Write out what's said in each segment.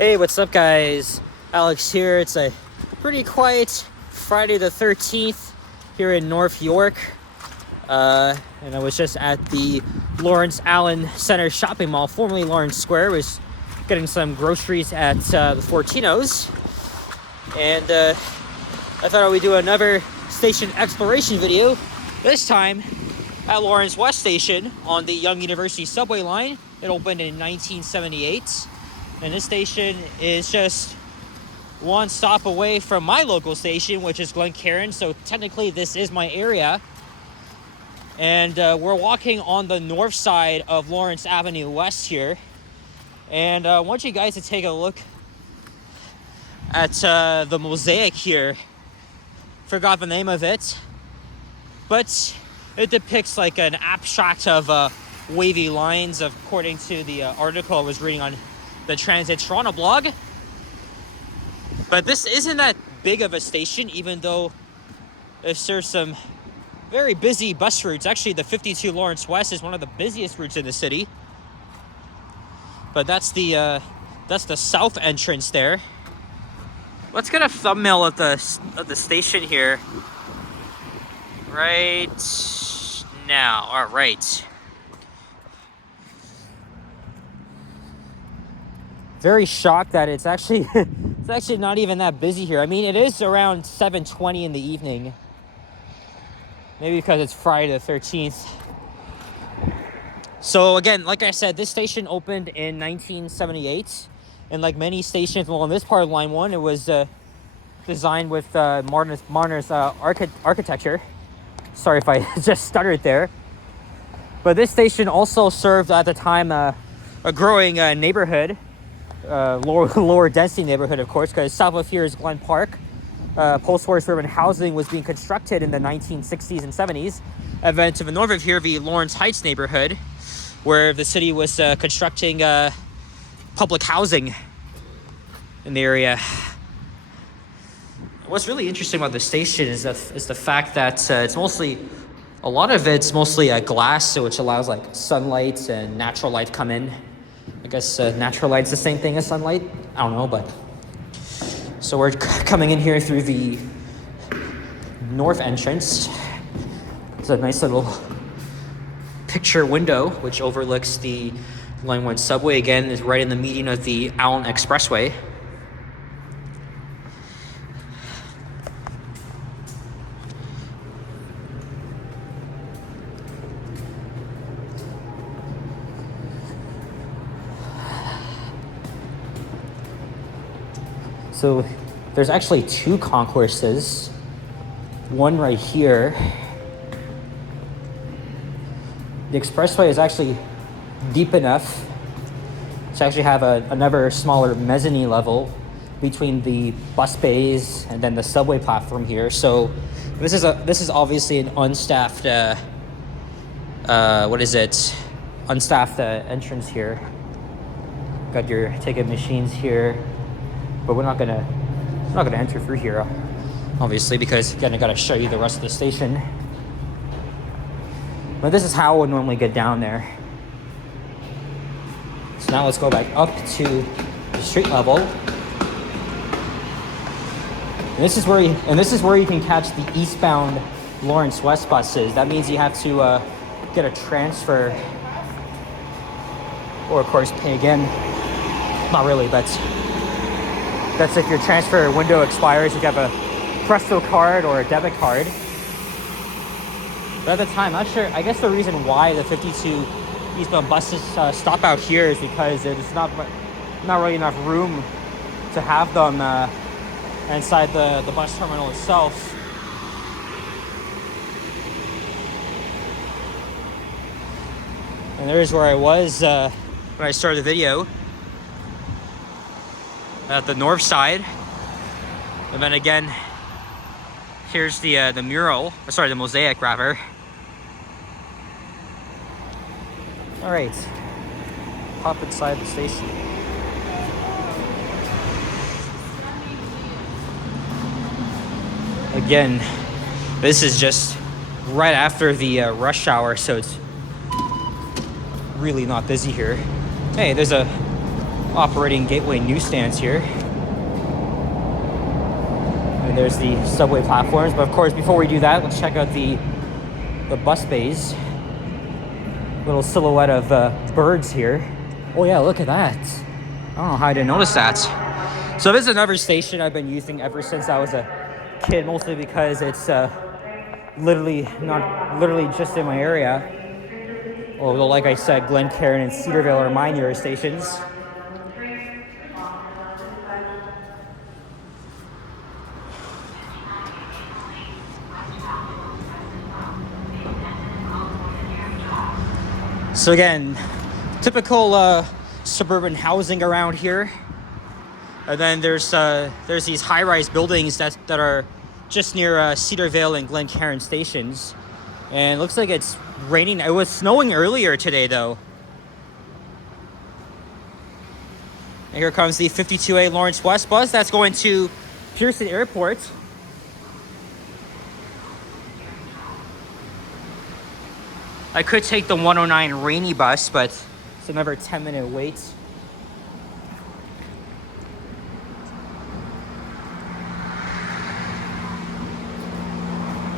Hey, what's up guys? Alex here. It's a pretty quiet Friday the 13th here in North York. And I was just at the Lawrence Allen Center shopping mall, formerly Lawrence Square. Was getting some groceries at the Fortinos. And I thought I would do another station exploration video, this time at Lawrence West Station on the Young University subway line. It opened in 1978. And this station is just one stop away from my local station, which is Glencairn. So technically this is my area. And we're walking on the north side of Lawrence Avenue West here. And I want you guys to take a look at the mosaic here. Forgot the name of it. But it depicts like an abstract of wavy lines, according to the article I was reading on the Transit Toronto blog. But this isn't that big of a station, even though it serves some very busy bus routes. Actually, the 52 Lawrence West is one of the busiest routes in the city. But that's the south entrance there. Let's get a thumbnail of the station here right now. All right. Very shocked that it's actually not even that busy here. I mean, it is around 7:20 in the evening. Maybe because it's Friday the 13th. So again, like I said, this station opened in 1978. And like many stations, well, on this part of Line 1, it was designed with modernist architecture. Sorry if I just stuttered there. But this station also served at the time a growing neighborhood. Lower density neighborhood, of course, because south of here is Glen Park. Post-war urban housing was being constructed in the 1960s and 70s. And then to the north of here, the Lawrence Heights neighborhood, where the city was constructing public housing in the area. What's really interesting about the station is the fact that a lot of it's mostly glass, so which allows like sunlight and natural light come in. I guess natural light's the same thing as sunlight. I don't know, but so we're coming in here through the north entrance. It's a nice little picture window which overlooks the Line 1 subway. Again, is right in the median of the Allen Expressway. So there's actually two concourses, one right here. The expressway is actually deep enough to actually have another smaller mezzanine level between the bus bays and then the subway platform here. So this is obviously an unstaffed unstaffed entrance here. Got your ticket machines here. But we're not gonna enter through here, obviously, because again I gotta show you the rest of the station. But this is how I would normally get down there. So now let's go back up to the street level. And this is where you can catch the eastbound Lawrence West buses. That means you have to get a transfer, or of course pay again. Not really, but that's if your transfer window expires, if you have a Presto card or a debit card. But at the time, I'm not sure, I guess the reason why the 52 eastbound buses stop out here is because there's not really enough room to have them inside the bus terminal itself. And there's where I was when I started the video. At the north side, and then again, here's the mosaic rather. All right, hop inside the station. Again, this is just right after the rush hour, so it's really not busy here. Hey, there's a operating gateway newsstands here. And there's the subway platforms. But of course, before we do that, let's check out the bus bays. Little silhouette of birds here. Oh yeah, look at that. I don't know how I didn't notice that. So this is another station I've been using ever since I was a kid, mostly because it's literally just in my area. Although, like I said, Glencairn and Cedarvale are my nearest stations. So again, typical suburban housing around here. And then there's these high-rise buildings that are just near Cedarvale and Glencairn stations. And it looks like it's raining. It was snowing earlier today, though. And here comes the 52A Lawrence West bus that's going to Pearson Airport. I could take the 109 Rainy bus, but it's another 10-minute wait.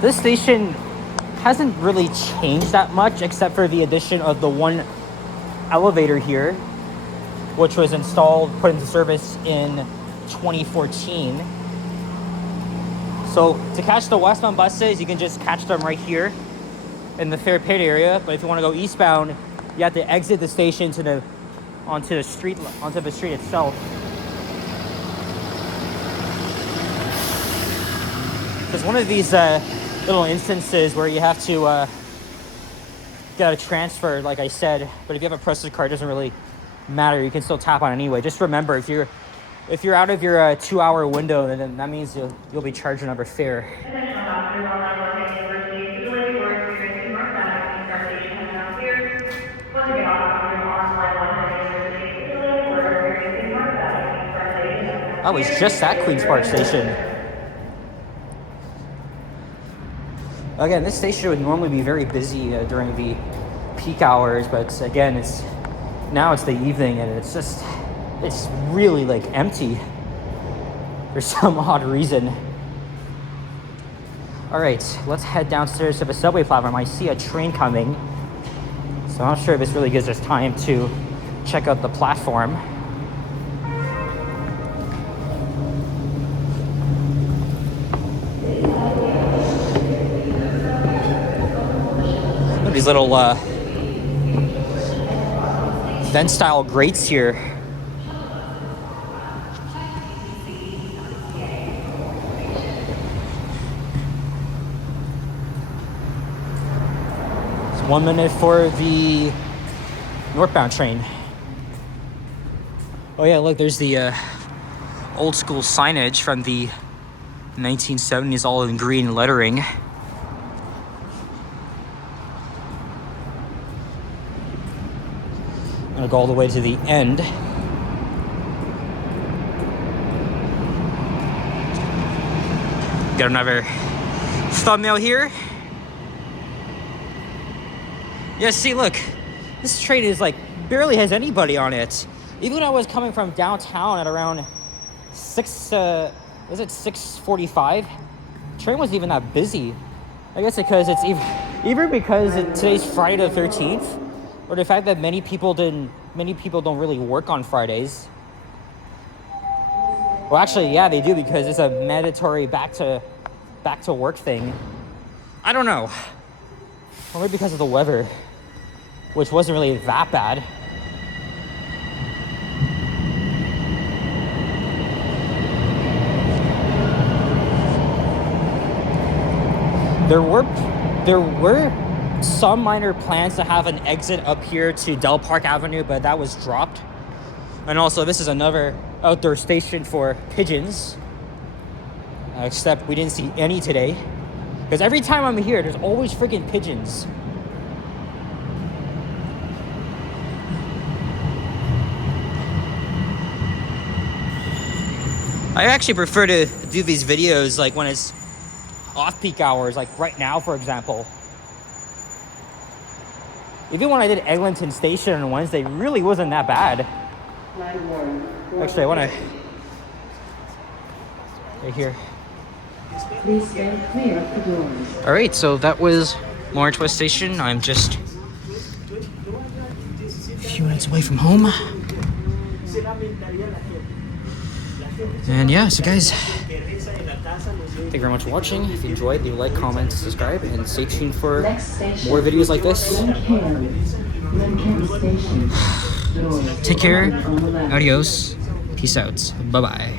This station hasn't really changed that much, except for the addition of the one elevator here, which was put into service in 2014. So to catch the westbound buses, you can just catch them right here in the fare paid area. But if you want to go eastbound, you have to exit the station onto the street itself. There's one of these little instances where you have to get a transfer, like I said. But if you have a Presto card, it doesn't really matter. You can still tap on it anyway. Just remember, if you're out of your 2-hour window, then that means you'll be charged another fare. I was just at Queen's Park Station. Again, this station would normally be very busy during the peak hours, but again, now it's the evening and it's really like empty for some odd reason. All right, let's head downstairs to the subway platform. I see a train coming, so I'm not sure if this really gives us time to check out the platform. These little vent style grates here. It's 1 minute for the northbound train. Oh yeah, look, there's the old school signage from the 1970s, all in green lettering. I'm gonna go all the way to the end. Got another thumbnail here. Yeah, see, look, this train is like barely has anybody on it. Even when I was coming from downtown at around 6:45, train wasn't even that busy. I guess because it's either because today's Friday the 13th, or the fact that many people don't really work on Fridays. Well, actually, yeah, they do, because it's a mandatory back to work thing. I don't know. Or maybe because of the weather, which wasn't really that bad. There were some minor plans to have an exit up here to Del Park Avenue, but that was dropped. And also, this is another outdoor station for pigeons, except we didn't see any today, because every time I'm here, there's always freaking pigeons. I actually prefer to do these videos like when it's off-peak hours, like right now, for example. Even when I did Eglinton Station on Wednesday, it really wasn't that bad. Actually, I want to... Right here. Please stand clear of the doors. Alright, so that was Lawrence West Station. I'm just a few minutes away from home. And yeah, so guys, thank you very much for watching. If you enjoyed, leave a like, comment, subscribe, and stay tuned for more videos like this. Take care. Adios. Peace out. Bye-bye.